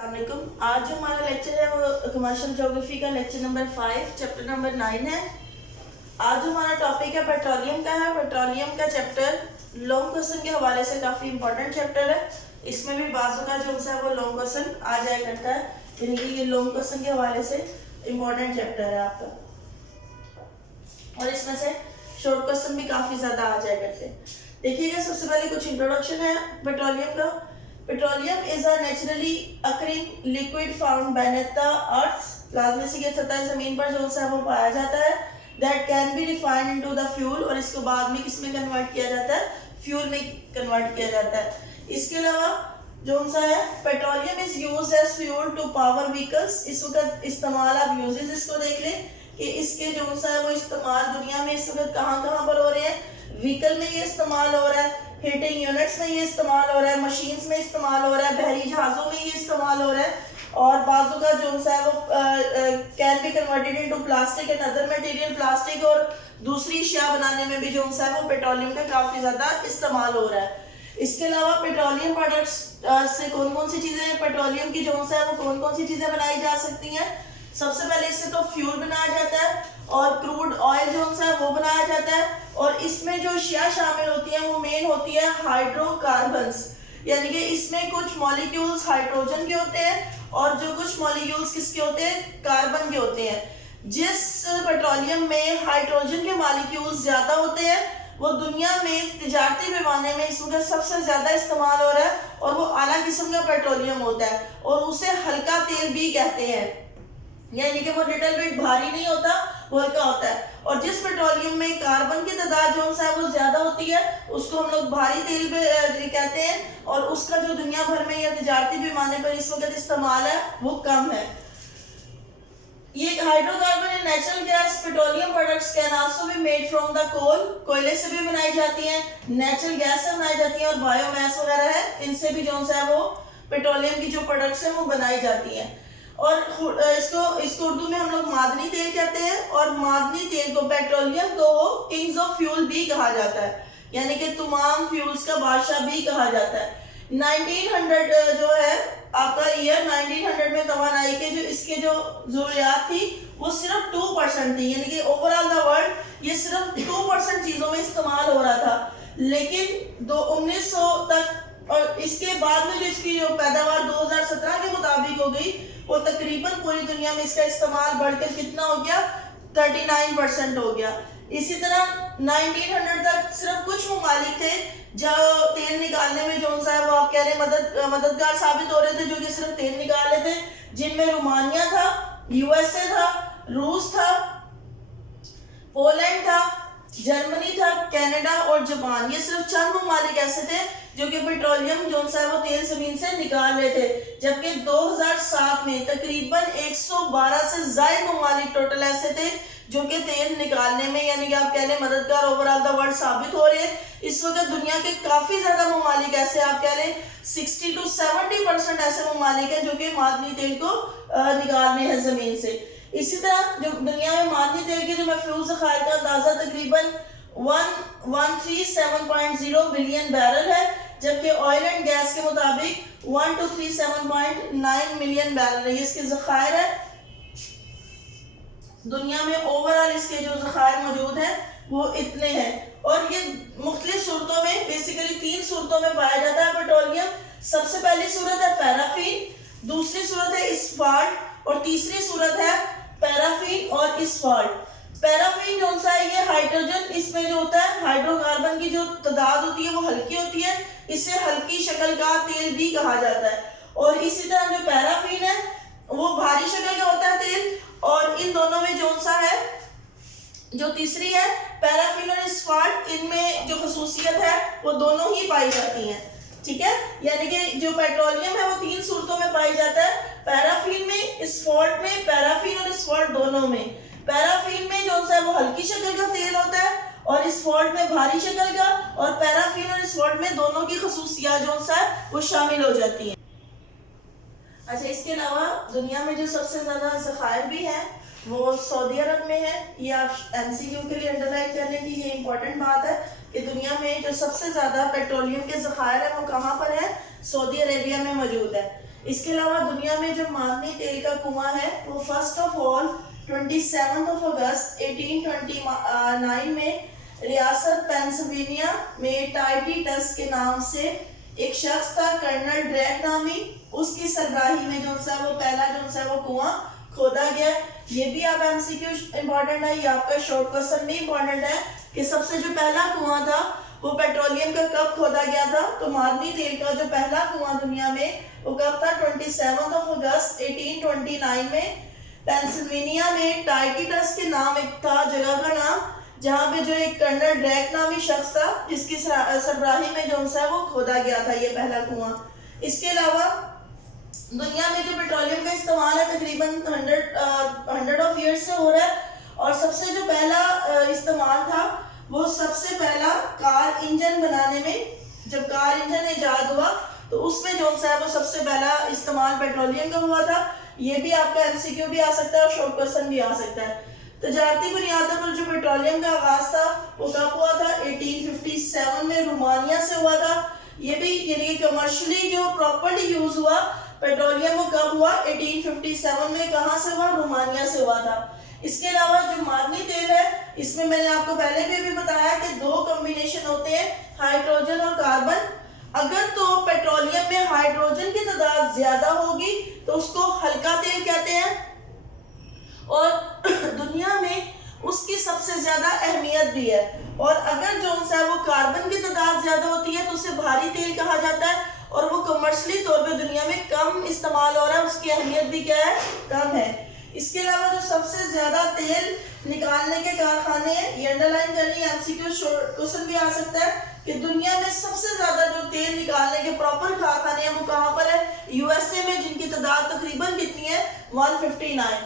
अस्सलामुअलैकुम। आज जो हमारा लेक्चर है वो कमर्शियल ज्योग्राफी का लेक्चर नंबर 5 चैप्टर नंबर 9 है। आज जो हमारा टॉपिक है पेट्रोलियम का है। पेट्रोलियम का चैप्टर लॉन्ग क्वेश्चन के हवाले से काफ़ी इंपॉर्टेंट चैप्टर है। इसमें भी बाजू का जो है वो लॉन्ग क्वेश्चन आ जाया करता है, यानी कि ये लॉन्ग क्वेश्चन के हवाले से इम्पोर्टेंट चैप्टर है आपका, और इसमें से शॉर्ट क्वेश्चन भी काफ़ी ज़्यादा आ जाया करते हैं। देखिएगा, सबसे पहले कुछ इंट्रोडक्शन है पेट्रोलियम का। Petroleum is a naturally occurring liquid found beneath the earth. Plasma की सतह जमीन पर जो है वो पाया जाता है। That can be refined into the fuel, और इसको बाद में किस में कन्वर्ट किया जाता है? फ्यूल में कन्वर्ट किया जाता है। इसके अलावा जो सा है petroleum is used as fuel to power vehicles. इस वक्त इस्तेमाल, आप यूजेस इसको देख लें कि इसके जो सा है वो इस्तेमाल दुनिया में इस वक्त कहाँ कहाँ पर हो रहे हैं। व्हीकल में ये इस्तेमाल हो रहा है, हीटिंग यूनिट्स में ये इस्तेमाल हो रहा है, मशीन्स में इस्तेमाल हो रहा है, बहरी जहाज़ों में ये इस्तेमाल हो रहा है, और बाजू का जो सा है वो can be converted into plastic and other material. Plastic और दूसरी अशिया बनाने में भी जो सा है वो पेट्रोलियम का काफ़ी ज़्यादा इस्तेमाल हो रहा है। इसके अलावा पेट्रोलियम प्रोडक्ट्स से कौन कौन सी चीज़ें, पेट्रोलियम की जो है वो कौन कौन सी चीज़ें बनाई जा सकती हैं? सबसे पहले इससे तो फ्यूल बनाया जाता है, और क्रूड ऑयल जो है वो बनाया जाता है, और इसमें जो अशिया शामिल होती है वो मेन होती है हाइड्रोकार्बन्स, यानी कि इसमें कुछ मॉलिक्यूल्स हाइड्रोजन के होते हैं और जो कुछ मॉलिक्यूल्स किसके होते हैं? कार्बन के होते हैं। जिस पेट्रोलियम में हाइड्रोजन के मॉलिक्यूल्स ज़्यादा होते हैं वो दुनिया में तिजारती पैमाने में इस वक्त सबसे ज़्यादा इस्तेमाल हो रहा है, और वो आला किस्म का पेट्रोलियम होता है, और उसे हल्का तेल भी कहते हैं, यानी कि वो लिटिल बिट भारी नहीं होता, वो हल्का होता है। और जिस पेट्रोलियम में कार्बन की तादाद जो है वो ज्यादा होती है उसको हम लोग भारी तेल भी कहते हैं, और उसका जो दुनिया भर में या तिजारती पैमाने पर इस वक्त इस्तेमाल है वो कम है। ये hydrocarbon and natural gas petroleum products can also be made from the coal. कोयले से भी बनाई जाती हैं, नेचुरल गैस से बनाई जाती हैं, और बायोमास वगैरह है, इनसे भी जो है वो पेट्रोलियम की जो प्रोडक्ट्स हैं वो बनाई जाती हैं। और इसको उर्दू में हम लोग मादनी तेल कहते हैं, और मादनी तेल को, पेट्रोलियम को किंग्स ऑफ फ्यूल भी कहा जाता है, यानी कि तमाम फ्यूल्स का बादशाह भी कहा जाता है। 1900 जो है आपका ईयर 1900 में तवानाई के जो इसके जो जरूरियात थी वो सिर्फ 2% थी, यानी कि ओवरऑल द वर्ल्ड ये सिर्फ 2% चीज़ों में इस्तेमाल हो रहा था। लेकिन 1900 तक, और इसके बाद में जो इसकी जो पैदावार 2017 के मुताबिक हो गई, वो तकरीबन पूरी दुनिया में इसका इस्तेमाल बढ़कर कितना हो गया? 39% हो गया। इसी तरह 1900 तक सिर्फ कुछ ममालिक थे जो तेल निकालने में जो है वो आप कह रहे मददगार साबित हो रहे थे, जो कि सिर्फ तेल निकाल रहे थे, जिनमें रोमानिया था, यूएसए था, रूस था, पोलैंड था, जर्मनी था, कनाडा और जापान। ये सिर्फ चंद ममालिक ऐसे थे जो कि पेट्रोलियम जो है वो तेल जमीन से निकाल रहे थे, जबकि 2007 में तकरीबन 112 से ज्यादा ममालिक टोटल ऐसे थे जो कि तेल निकालने में, यानी कि आप कह रहे मददगार ओवरऑल द वर्ल्ड साबित हो रहे हैं। इस वक्त दुनिया के काफी ज्यादा ममालिक ऐसे, आप कह रहे 60 to 70% ऐसे ममालिक है जो कि मादनी तेल को निकालने हैं जमीन से। इसी तरह जो दुनिया में मादनी तेल के जो महफूज ज़खायर का अंदाजा तकरीबन 137.0 बिलियन बैरल है, जबकि ऑयल एंड गैस के मुताबिक 1237.9 मिलियन बैरल है। ये इसके ज़खायर है दुनिया में, ओवरऑल इसके जो ज़खायर मौजूद हैं वो इतने हैं, और ये मुख्तलिफ सूरतों में, बेसिकली 3 सूरतों में पाया जाता है पेट्रोलियम। सबसे पहली सूरत है पैराफिन, दूसरी सूरत है इस्फाल्ट, और तीसरी सूरत है पैराफिन और इस्फाल्ट। पैराफिन जो सा है ये हाइड्रोजन, इसमें जो होता है हाइड्रोकार्बन की जो तादाद होती है वो हल्की होती है, इसे हल्की शक्ल का तेल भी कहा जाता है। और इसी तरह जो पैराफिन है वो भारी शक्ल का होता है तेल, और इन दोनों में जो सा है जो तीसरी है पैराफिन और इस्फाल्ट, इनमें जो खसूसियत है वो दोनों ही पाई जाती हैं, ठीक है। यानी कि जो पेट्रोलियम है वो 3 सूरतों में पाई जाता है, पैराफिन में, इस्फाल्ट में, पैराफिन और इस्फाल्ट दोनों में। पैराफिन में जो है वो हल्की शक्ल का तेल होता है, और इस्फाल्ट में भारी शक्ल का, और पैराफिन और इस्फाल्ट में दोनों की खसूसियात जो है वो शामिल हो जाती हैं। अच्छा, इसके अलावा दुनिया में जो सबसे ज्यादा ज़खायर भी है वो सऊदी अरब में है। ये आप एमसीक्यू के लिए अंडरलाइन करने की ये इंपॉर्टेंट बात है कि दुनिया में जो सबसे ज्यादा पेट्रोलियम के ज़खायर है वो कहाँ पर है? सऊदी अरेबिया में मौजूद है। इसके अलावा दुनिया में जो मादनी तेल का कुआं है वो फर्स्ट ऑफ ऑल 27 अगस्त 1829 में रियासत पेंसिल्वेनिया में टाइटीटस के नाम से एक शख्स था, कर्नल ड्रैक नामी, उसकी सरबराही में जो सा वो पहला जो सा वो कुआं खोदा गया। ये भी आप एमसीक्यू इंपॉर्टेंट है, ये आपका शॉर्ट क्वेश्चन भी इंपॉर्टेंट है कि सबसे जो पहला कुआं था वो पेट्रोलियम का कब खोदा गया था। तो मादनी तेल का जो पहला कुआं दुनिया में वो कब था, 27 अगस्त 1829 में पेंसिल्वेनिया में टाइटीटस के नाम एक था जगह का नाम, जहाँ पे जो एक कर्नल ड्रैक नामी शख्स था जिसकी सरबराही में जो सा वो खोदा गया था ये पहला कुआं। इसके अलावा दुनिया में जो पेट्रोलियम का इस्तेमाल है तकरीबन 100 ऑफ ईयर्स से हो रहा है, और सबसे जो पहला इस्तेमाल था वो सबसे पहला कार इंजन बनाने में, जब कार इंजन इजाद हुआ तो उसमें जो सा वो सबसे पहला इस्तेमाल पेट्रोलियम का हुआ था। ये भी आपका एमसीक्यू भी आ सकता है और शॉर्ट क्वेश्चन भी आ सकता है। तजारती बुनियादों पर जो पेट्रोलियम का आगाज था वो कब हुआ था, 1857 में रोमानिया से हुआ था। ये भी यानी कि कमर्शियली जो प्रॉपर्ली यूज हुआ पेट्रोलियम वो कब हुआ, 1857 में, कहाँ से हुआ, रोमानिया से हुआ था। इसके अलावा जो मादनी तेल है इसमें मैंने आपको पहले भी बताया कि दो कॉम्बिनेशन होते हैं, हाइड्रोजन और कार्बन। अगर तो पेट्रोलियम में हाइड्रोजन की तादाद ज्यादा होगी तो उसको हल्का तेल कहते हैं, और दुनिया में उसकी सबसे ज्यादा अहमियत भी है। और अगर जो सा वो कार्बन की तादाद ज्यादा होती है तो उसे भारी तेल कहा जाता है, और वो कमर्शियली तौर पे दुनिया में कम इस्तेमाल हो रहा है, उसकी अहमियत भी क्या है, कम है। इसके अलावा जो सबसे ज्यादा तेल निकालने के कारखाने हैं, ये अंडरलाइन कर ली, एमसीक्यू क्वेश्चन भी आ सकता है कि दुनिया में सबसे ज्यादा जो तेल निकालने के प्रॉपर कारखाने हैं वो कहाँ पर है, यूएसए में, जिनकी तादाद तकरीबन कितनी है, 159।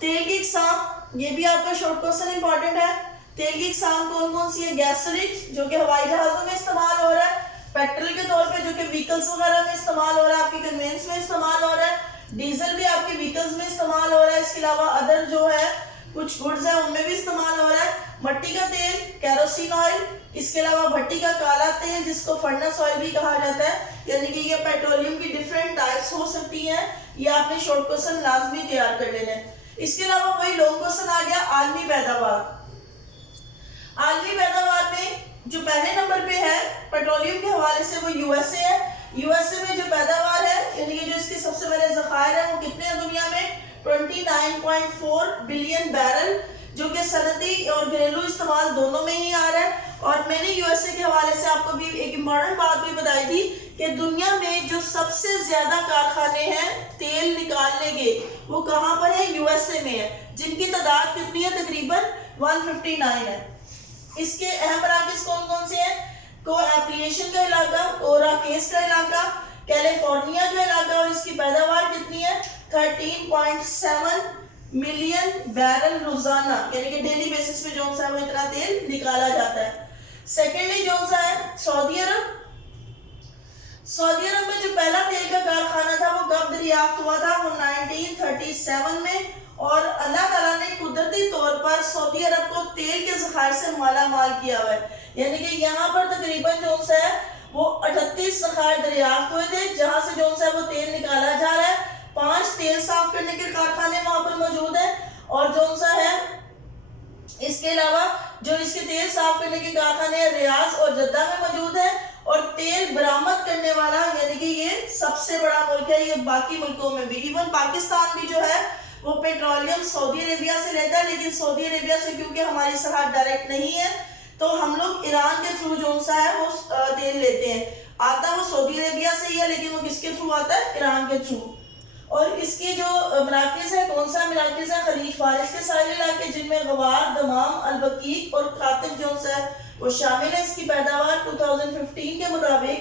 तेल की इकसाम, ये भी आपका शॉर्ट क्वेश्चन इंपॉर्टेंट है। तेल की इकसाम कौन कौन सी है, गैसोलीन जो कि हवाई जहाजों में इस्तेमाल हो रहा है, पेट्रोल के तौर पे जो कि व्हीकल्स वगैरह में इस्तेमाल हो रहा है, आपकी कन्वेंस में इस्तेमाल हो रहा है, डीजल भी आपके व्हीकल्स में इस्तेमाल हो रहा है। इसके अलावा अदर जो है कुछ गुड्स है उनमें भी इस्तेमाल हो रहा है। मट्टी का तेल, केरोसिन ऑयल, इसके अलावा भट्टी का काला तेल जिसको फर्नेस ऑयल भी कहा जाता है, यानी कि ये पेट्रोलियम की डिफरेंट टाइप्स हो सकती हैं। ये आपने शॉर्ट क्वेश्चन लाजमी तैयार कर लेना है। इसके अलावा वही लॉन्ग क्वेश्चन आ गया, आलमी पैदावार। आलमी पैदावार में जो पहले नंबर पे है पेट्रोलियम के हवाले से वो यूएसए है। यूएसए में जो पैदावार है यानी कि जो इसके सबसे बड़े ज़खायर है वो कितने हैं दुनिया में, 29.4 बिलियन बैरल, जो कि सनती और घरेलू इस्तेमाल दोनों में ही आ रहा है। और मैंने यूएसए के हवाले से आपको भी एक इम्पॉर्टेंट बात भी बताई थी कि दुनिया में जो सबसे ज्यादा कारखाने हैं तेल निकालने के वो कहाँ पर है, यूएसए में है, जिनकी तादाद कितनी है, तकरीबन 159 है। इसके अहम मराकज़ कौन कौन से हैं, को एप्लिकेशन का इलाका, कोराकेस का इलाका, कैलिफोर्निया का इलाका, और इसकी पैदावार कितनी है, 13.7 मिलियन बैरल रोजाना, यानी कि डेली बेसिस पे जो सा है वो इतना तेल निकाला जाता है। सेकेंडली जो सा है सऊदी अरब। सऊदी अरब में जो पहला तेल का कारखाना था वो कब दरियाफ्त हुआ था, वो 1937 में, और अल्लाह ताला ने कुदरती तौर पर सऊदी अरब को तेल के ज़खायर से माला माल किया हुआ है, यानी कि यहाँ पर तकरीबन जो सा है वो 38 ज़खायर दरियाफ्त हुए थे जहाँ से जो सा है वो तेल निकाला जा रहा है। 5 तेल साफ करने के कारखाने वहां पर मौजूद है, और जो सा है इसके अलावा जो इसके तेल साफ करने के कारखाने रियाज और जद्दा में मौजूद है, और तेल बरामद करने वाला यानी कि ये सबसे बड़ा मुल्क है, ये बाकी मुल्कों में भी, इवन पाकिस्तान भी जो है वो पेट्रोलियम सऊदी अरेबिया से लेता है, लेकिन सऊदी अरेबिया से क्योंकि हमारी सरहद डायरेक्ट नहीं है तो हम लोग ईरान के थ्रू जो सा है वो तेल लेते हैं। आता वो सऊदी अरेबिया से ही है लेकिन वो किसके थ्रू आता है, ईरान के थ्रू। और इसके जो मराकज़ है, कौन सा मराकज़ है, खलीज फारिस के सारे इलाके जिनमें गवार, दमाम, अलबकीक और खातिफ जो सा है वो शामिल है। इसकी पैदावार 2015 के मुताबिक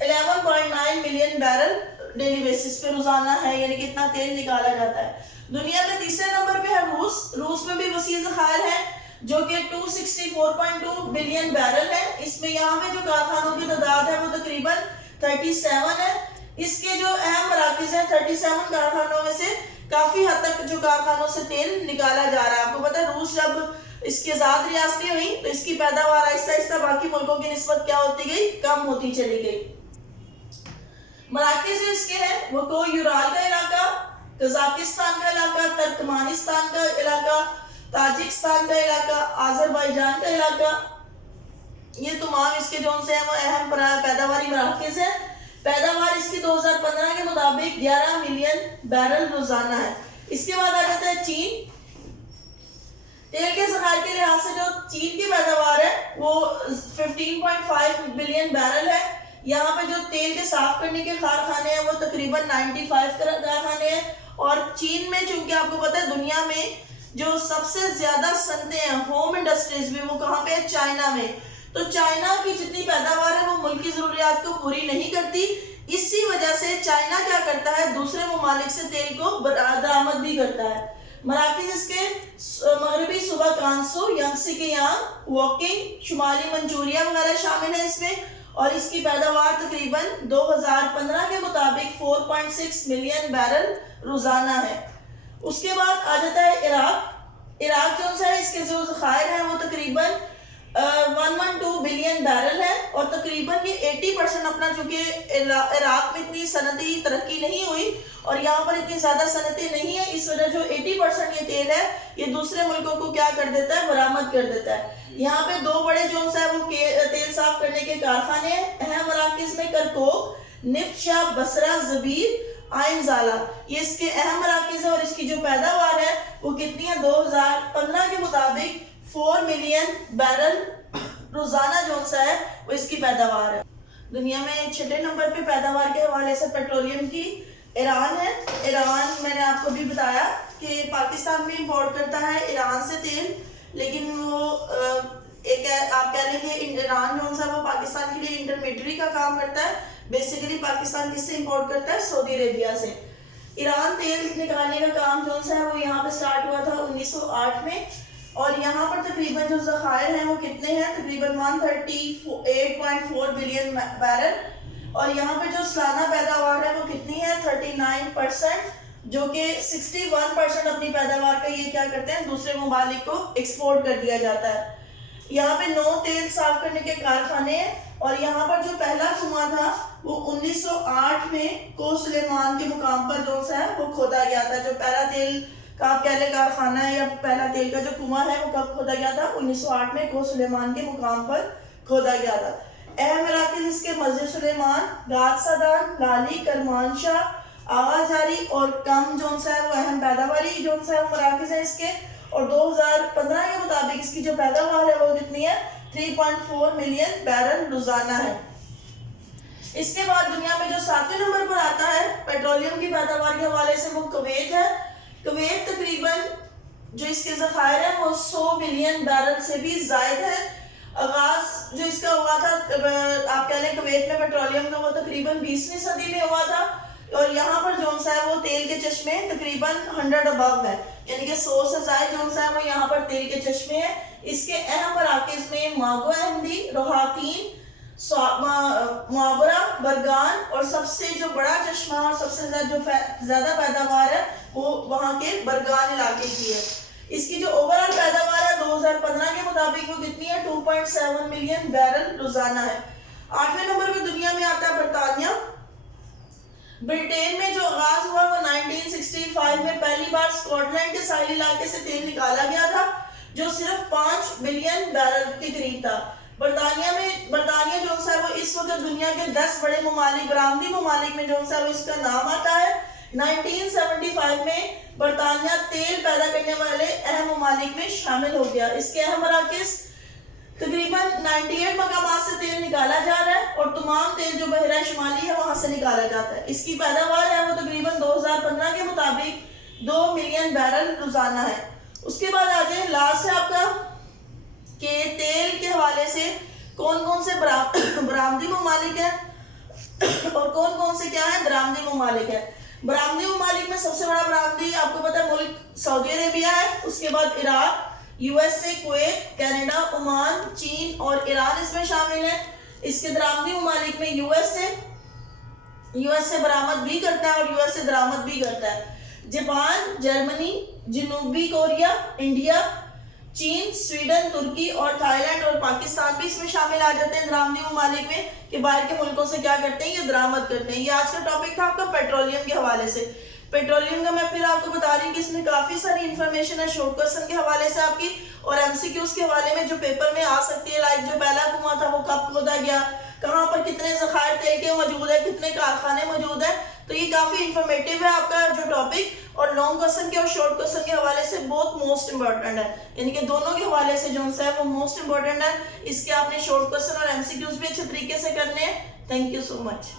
11.9 मिलियन बैरल डेली बेसिस पे रोजाना है, यानी कि इतना तेल निकाला जाता है। दुनिया में तीसरे नंबर पे है रूस। रूस में भी वसी ज़खायर है जो कि 264.2 बिलियन बैरल है। इसमें यहाँ पे जो कारखानों की तादाद है वो तकरीबन 37 है। इसके जो अहम मराकज़ है 37 कारखानों में से काफी हद तक जो कारखानों से तेल निकाला जा रहा है। आपको पता है रूस जब इसकी आजाद रियासतें हुई तो इसकी पैदावार आहिस्ता आहिस्ता बाकी मुल्कों की निस्बत क्या होती गई, कम होती चली गई। मराकज जो इसके हैं वो को यूराल का इलाका, कजाकिस्तान का इलाका, तुर्कमानिस्तान का इलाका, ताजिकिस्तान का इलाका, आज़रबाईजान का इलाका, ये तमाम इसके जो से हैं वो अहम पैदावारी मराकज है। पैदावार इसकी 2015 के मुताबिक 11 मिलियन बैरल रोजाना है। इसके बाद आ जाता है चीन। तेल के ज़खायर के लिहाज से जो चीन की पैदावार है वो 15.5 बिलियन बैरल है। यहाँ पे जो तेल के साफ करने के कारखाने हैं वो तकरीबन 95 कारखाने हैं। और चीन में चूंकि आपको पता है दुनिया में जो सबसे ज्यादा सनतें हैं होम इंडस्ट्रीज में, वो कहाँ पे है? चाइना में। तो चाइना की जितनी पैदावार है वो मुल्क की जरूरियात को पूरी नहीं करती। इसी वजह से चाइना क्या करता है, दूसरे ममालिक से तेल को बरामद भी करता है। मराकज इसके मगरबी सूबा कांसो, यांगसी के यांग, वोकिंग, शुमाली मंचूरिया वगैरह शामिल है इसमें। और इसकी पैदावार तकरीबन 2015 के मुताबिक 4.6 मिलियन बैरल रोजाना है। उसके बाद आ जाता है इराक। इराक जो सा है इसके जो ज़खायर हैं वो तकरीबन 112 बिलियन बैरल है। और तकरीबन ये 80% अपना, चूंकि इराक में इतनी सनती तरक्की नहीं हुई और यहाँ पर इतनी ज्यादा सनतें नहीं है, इस वजह जो 80% ये तेल है ये दूसरे मुल्कों को क्या कर देता है, बरामद कर देता है। यहाँ पे दो बड़े जो है वो तेल साफ करने के कारखाने हैं अहम मराकज में, करकोक, निफ्शा, बसरा, जबीर, आइन ज़ाला, ये इसके अहम मराकज है। और इसकी जो पैदावार है वो कितनी है, 2015 के मुताबिक 4 मिलियन बैरल रोजाना जो सा है वो इसकी पैदावार है। दुनिया में छठे नंबर पे पैदावार के हवाले से पेट्रोलियम की ईरान है। ईरान मैंने आपको भी बताया कि पाकिस्तान में इंपोर्ट करता है ईरान से तेल, लेकिन वो एक आप कह लेंगे ईरान जो सा वो पाकिस्तान के लिए इंटरमीडिएट का काम करता है। बेसिकली पाकिस्तान किससे इंपोर्ट करता है, सऊदी अरेबिया से। ईरान तेल निकालने का काम जो सा है वो यहाँ पे स्टार्ट हुआ था 1908 में। और यहाँ पर तकरीबन जो ज़खायर हैं वो कितने हैं, तकरीबन 138.4 बिलियन बैरल। और यहाँ पे जो सालाना पैदावार है वो कितनी है, 39%, जो कि 61% अपनी पैदावार का ये क्या करते हैं, दूसरे ममालिक को एक्सपोर्ट कर दिया जाता है। यहाँ पे 9 तेल साफ करने के कारखाने हैं। और यहाँ पर जो पहला कुआं था वो 1908 में को सुलेमान के मुकाम पर जो सा है वो खोदा गया था। जो पहला तेल का आप कह ले कारखाना है या पहला तेल का जो कुआं है वो कब खोदा गया था, 1908 में को सुलेमान के मुकाम पर खोदा गया था। अहम मराकज इसके मस्जिद सुलेमान, गादसादान, लाली, करमानशाह, आवाजारी और कम जो सा है वो अहम पैदावारी जो सा है मराकज है इसके। और 2015 के मुताबिक इसकी जो पैदावार है वो कितनी है, 3.4 मिलियन बैरल रोजाना है। इसके बाद दुनिया में जो 7वें नंबर पर आता है पेट्रोलियम की पैदावार के हवाले से वो कुवैत है। कुवैत तकरीबन जो इसके ज़खायर है वो 100 मिलियन बैरल से भी ज़ायद है। आगाज जो इसका हुआ था, आप कह लें कुवैत में पेट्रोलियम का, वो तकरीबन 20वीं सदी में हुआ था। और यहाँ पर जो सा है वो तेल के चश्मे तकरीबन 100 अबव है, यानी कि 100 से ज़ायद जो सा है वो यहाँ पर तेल के चश्मे हैं। इसके अहम मराकज में मागो अहमदी, रोहातीन, मुआवरा, बरगान और सबसे जो बड़ा चश्मा और सबसे ज्यादा पैदावार है वो वहाँ के बरगान इलाके की है। इसकी जो ओवरऑल पैदावार है 2015 के मुताबिक वो कितनी है, 2.7 मिलियन बैरल रोजाना है। 8वें नंबर पे दुनिया में आता है बरतानिया। ब्रिटेन में जो आगाज हुआ वो 1965 में पहली बार स्कॉटलैंड के साहिली इलाके से तेल निकाला गया था, जो सिर्फ 5 बिलियन बैरल के करीब था। बरतानिया जो सा वो इस वक्त दुनिया के 10 बड़े ममालिक, बरामदी ममालिक में जो सा वो इसका नाम आता है। 1975 में बरतानिया तेल पैदा करने वाले अहम ममालिक में शामिल हो गया। इसके अहम मराकज तकरीबन 98 मकामात से तेल निकाला जा रहा है और तमाम तेल जो बहरा शुमाली है वहां से निकाला जाता है। इसकी पैदावार है वो तकरीबन 2015 के मुताबिक 2 मिलियन बैरल रोजाना है। उसके बाद आ जाए लास्ट है आपका कि तेल के हवाले से कौन कौन से बरामदी ममालिक है और कौन कौन से क्या है, दरामदी ममालिक है। बरामदी ममालिक में सबसे बड़ा बरामदी आपको पता है मुल्क सऊदी अरेबिया है। उसके बाद Iraq, USA, Kuwait, Canada, Oman, चीन और ईरान इसमें शामिल है। इसके दरामदी ममालिक में यूएसए बरामद भी करता है और यूएसए दरामद भी करता है। जापान, जर्मनी, जनूबी कोरिया, इंडिया, चीन, स्वीडन, तुर्की और थाईलैंड और पाकिस्तान भी इसमें शामिल आ जाते हैं द्रामदी ममालिक में, कि बाहर के मुल्कों से क्या करते हैं, ये दरामद करते हैं। ये आज का टॉपिक था आपका पेट्रोलियम के हवाले से। पेट्रोलियम का मैं फिर आपको बता रही हूँ कि इसमें काफी सारी इंफॉर्मेशन है शॉर्ट क्वेश्चन के हवाले से आपकी, और एमसीक्यूज के हवाले में जो पेपर में आ सकती है। लाइक जो पहला कुआं था वो कब खोदा गया, कहाँ पर कितने जखायर तेल के मौजूद है, कितने कारखाने मौजूद है। तो ये काफी इंफॉर्मेटिव है आपका जो टॉपिक, और लॉन्ग क्वेश्चन के और शॉर्ट क्वेश्चन के हवाले से बहुत मोस्ट इंपॉर्टेंट है, यानी कि दोनों के हवाले से जो है वो मोस्ट इंपॉर्टेंट है। इसके आपने शॉर्ट क्वेश्चन और एमसीक्यूज भी अच्छे तरीके से करने हैं। Thank you so much.